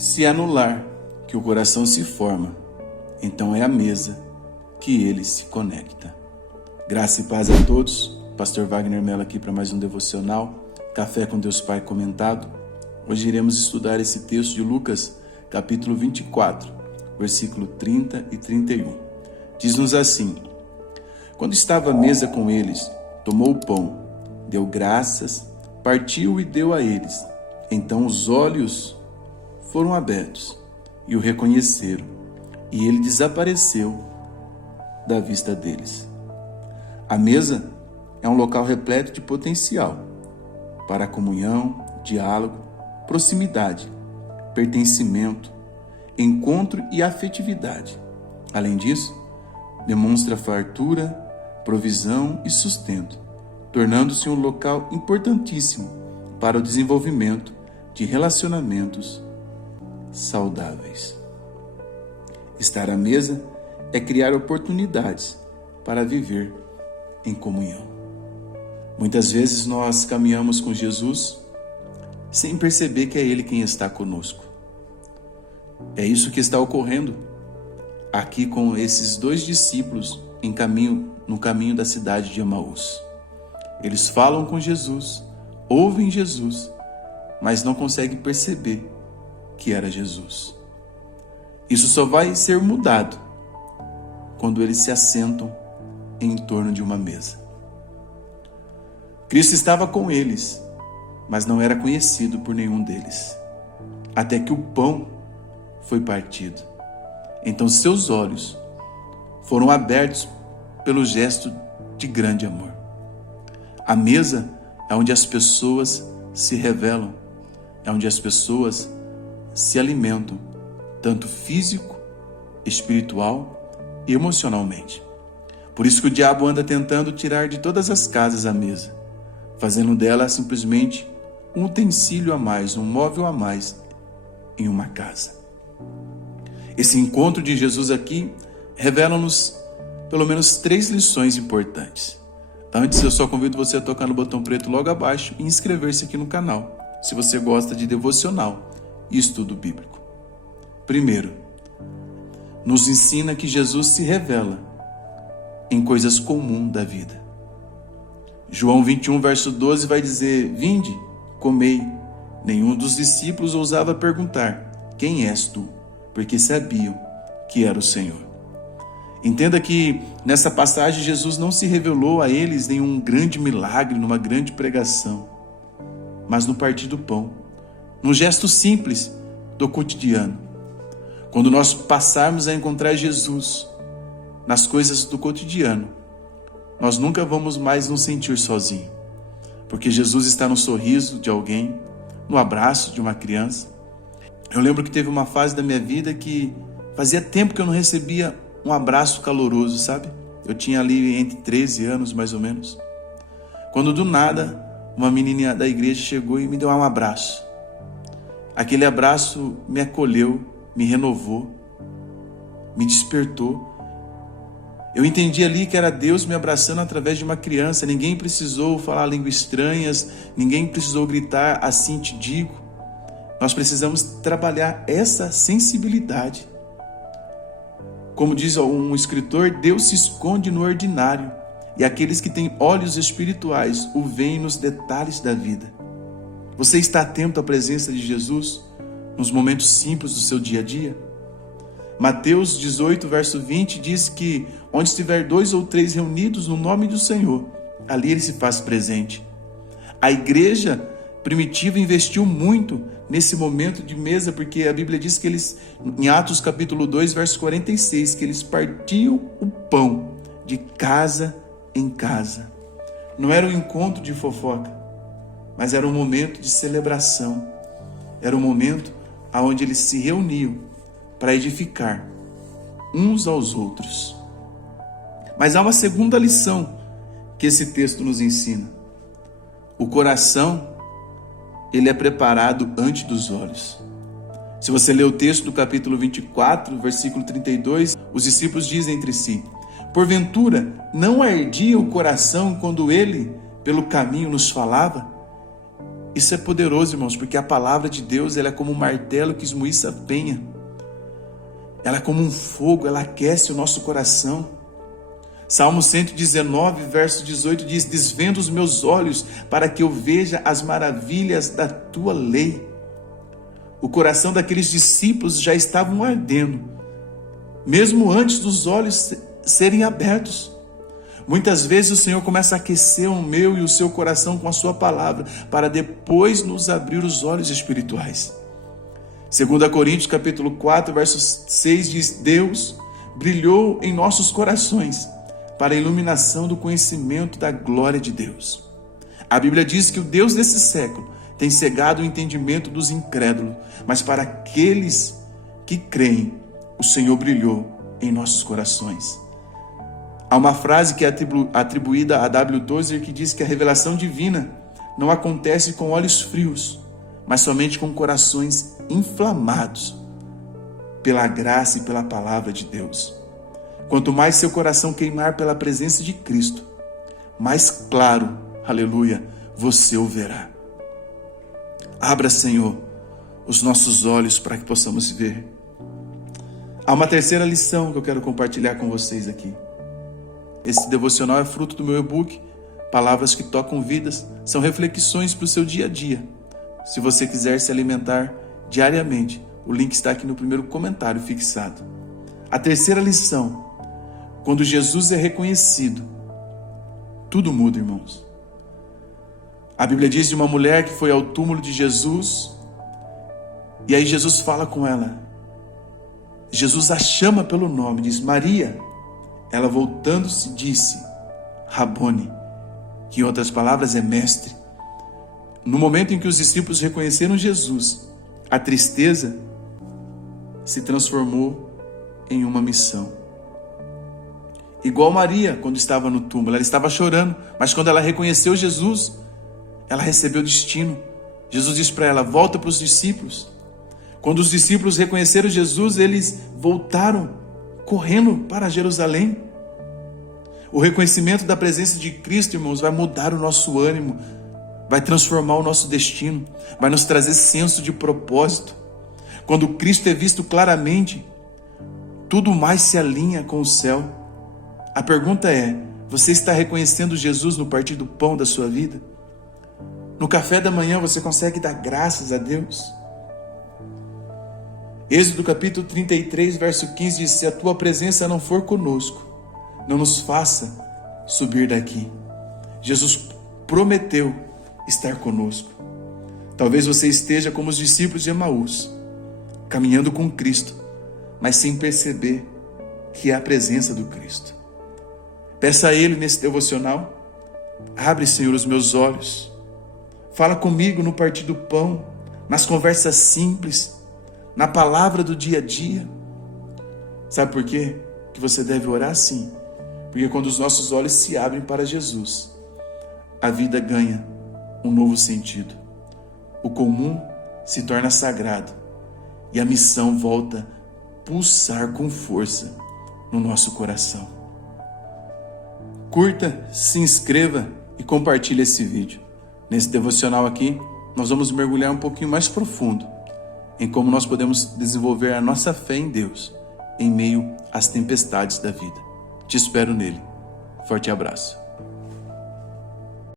Se anular que o coração se forma, então é a mesa que ele se conecta. Graça e paz a todos. Pastor Wagner Mello aqui para mais um devocional, Café com Deus Pai comentado. Hoje iremos estudar esse texto de Lucas, capítulo 24, versículo 30 e 31. Diz-nos assim: quando estava à mesa com eles, tomou o pão, deu graças, partiu e deu a eles. Então os olhos foram abertos e o reconheceram, e ele desapareceu da vista deles. A mesa é um local repleto de potencial para comunhão, diálogo, proximidade, pertencimento, encontro e afetividade. Além disso, demonstra fartura, provisão e sustento, tornando-se um local importantíssimo para o desenvolvimento de relacionamentos saudáveis. Estar à mesa é criar oportunidades para viver em comunhão. Muitas vezes nós caminhamos com Jesus sem perceber que é Ele quem está conosco. É isso que está ocorrendo aqui com esses dois discípulos no caminho da cidade de Emaús. Eles falam com Jesus, ouvem Jesus, mas não conseguem perceber que era Jesus. Isso só vai ser mudado quando eles se assentam em torno de uma mesa. Cristo estava com eles, mas não era conhecido por nenhum deles, até que o pão foi partido. Então seus olhos foram abertos pelo gesto de grande amor. A mesa é onde as pessoas se revelam, é onde as pessoas se alimentam, tanto físico, espiritual e emocionalmente. Por isso que o diabo anda tentando tirar de todas as casas a mesa, fazendo dela simplesmente um utensílio a mais, um móvel a mais em uma casa. Esse encontro de Jesus aqui revela-nos pelo menos 3 lições importantes. Antes, eu só convido você a tocar no botão preto logo abaixo e inscrever-se aqui no canal, se você gosta de devocional e estudo bíblico. Primeiro, nos ensina que Jesus se revela em coisas comuns da vida. João 21, verso 12 vai dizer: vinde, comei. Nenhum dos discípulos ousava perguntar: quem és tu? Porque sabiam que era o Senhor. Entenda que nessa passagem Jesus não se revelou a eles nenhum grande milagre, numa grande pregação, mas no partir do pão, num gesto simples do cotidiano. Quando nós passarmos a encontrar Jesus nas coisas do cotidiano, nós nunca vamos mais nos sentir sozinhos, porque Jesus está no sorriso de alguém, no abraço de uma criança. Eu lembro que teve uma fase da minha vida que fazia tempo que eu não recebia um abraço caloroso, sabe? Eu tinha ali entre 13 anos, mais ou menos, quando do nada uma menininha da igreja chegou e me deu um abraço. Aquele abraço me acolheu, me renovou, me despertou. Eu entendi ali que era Deus me abraçando através de uma criança. Ninguém precisou falar línguas estranhas, ninguém precisou gritar assim te digo. Nós precisamos trabalhar essa sensibilidade. Como diz um escritor, Deus se esconde no ordinário, e aqueles que têm olhos espirituais o veem nos detalhes da vida. Você está atento à presença de Jesus nos momentos simples do seu dia a dia? Mateus 18, verso 20 diz que onde estiver 2 ou 3 reunidos no nome do Senhor, ali Ele se faz presente. A igreja primitiva investiu muito nesse momento de mesa, porque a Bíblia diz que eles, em Atos capítulo 2, verso 46, que eles partiam o pão de casa em casa. Não era um encontro de fofoca, mas era um momento de celebração. Era um momento onde eles se reuniam para edificar uns aos outros. Mas há uma segunda lição que esse texto nos ensina. O coração, ele é preparado antes dos olhos. Se você ler o texto do capítulo 24, versículo 32, os discípulos dizem entre si: porventura não ardia o coração quando ele, pelo caminho, nos falava? Isso é poderoso, irmãos, porque a palavra de Deus, ela é como um martelo que esmuiça a penha. Ela é como um fogo, ela aquece o nosso coração. Salmo 119, verso 18 diz: desvenda os meus olhos para que eu veja as maravilhas da tua lei. O coração daqueles discípulos já estavam ardendo, mesmo antes dos olhos serem abertos. Muitas vezes o Senhor começa a aquecer o meu e o seu coração com a sua palavra, para depois nos abrir os olhos espirituais. 2 Coríntios capítulo 4, verso 6 diz: Deus brilhou em nossos corações para a iluminação do conhecimento da glória de Deus. A Bíblia diz que o Deus desse século tem cegado o entendimento dos incrédulos, mas para aqueles que creem, o Senhor brilhou em nossos corações. Há uma frase que é atribuída a W. Tozer que diz que a revelação divina não acontece com olhos frios, mas somente com corações inflamados pela graça e pela palavra de Deus. Quanto mais seu coração queimar pela presença de Cristo, mais claro, aleluia, você o verá. Abra, Senhor, os nossos olhos para que possamos ver. Há uma terceira lição que eu quero compartilhar com vocês aqui. Esse devocional é fruto do meu e-book, Palavras que Tocam Vidas. São reflexões para o seu dia a dia. Se você quiser se alimentar diariamente, o link está aqui no primeiro comentário fixado. A terceira lição: quando Jesus é reconhecido, tudo muda, irmãos. A Bíblia diz de uma mulher que foi ao túmulo de Jesus, e aí Jesus fala com ela. Jesus a chama pelo nome, diz: Maria. Ela, voltando-se, disse: Rabone, que em outras palavras é mestre. No momento em que os discípulos reconheceram Jesus, a tristeza se transformou em uma missão. Igual Maria, quando estava no túmulo, ela estava chorando, mas quando ela reconheceu Jesus, ela recebeu destino. Jesus disse para ela: volta para os discípulos. Quando os discípulos reconheceram Jesus, eles voltaram correndo para Jerusalém. O reconhecimento da presença de Cristo, irmãos, vai mudar o nosso ânimo, vai transformar o nosso destino, vai nos trazer senso de propósito. Quando Cristo é visto claramente, tudo mais se alinha com o céu. A pergunta é: você está reconhecendo Jesus no partir do pão da sua vida? No café da manhã você consegue dar graças a Deus? Êxodo capítulo 33, verso 15 diz: se a tua presença não for conosco, não nos faça subir daqui. Jesus prometeu estar conosco. Talvez você esteja como os discípulos de Emaús, caminhando com Cristo, mas sem perceber que é a presença do Cristo. Peça a Ele nesse devocional: abre, Senhor, os meus olhos. Fala comigo no partir do pão, nas conversas simples, na palavra do dia a dia. Sabe por quê? Que você deve orar assim. Porque quando os nossos olhos se abrem para Jesus, a vida ganha um novo sentido. O comum se torna sagrado e a missão volta a pulsar com força no nosso coração. Curta, se inscreva e compartilhe esse vídeo. Nesse devocional aqui, nós vamos mergulhar um pouquinho mais profundo em como nós podemos desenvolver a nossa fé em Deus em meio às tempestades da vida. Te espero nele. Forte abraço.